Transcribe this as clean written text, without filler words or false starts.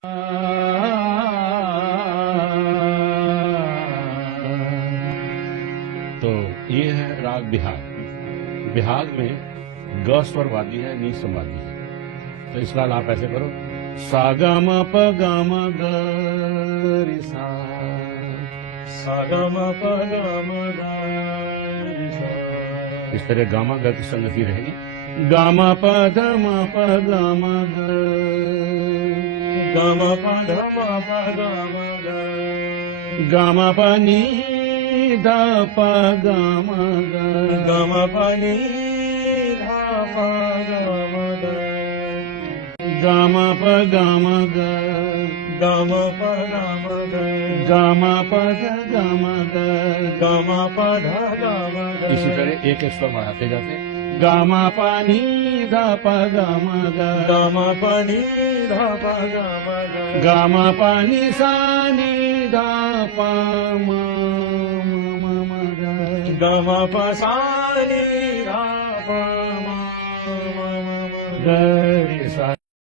तो ये है राग बिहाग। बिहाग में ग स्वर वादी है, नी संवादी है। तो इसका आप ऐसे करो, सा ग म प ग म ग रे सा, सा ग म प ग म ग रे सा। इस तरह गामा ग की संगति रहेगी। गामा प ध म प ग म ग, गम प ध म प ग म ग, गामा प नी ध प ग म ग, गम प नी ध प ग म ग, गामा प ग म ग, गम प ग म ग, गामा प ध ग म ग। गम प ध ग म ग। इसी तरह एक एक स्वर बढ़ाते जाते, गामा प नी ध प ग म ग, गम प नी ध प ग म ग, गामा प नी सा नी ध प म म म ग, गम प सा नी ध प म म म ग रे सा।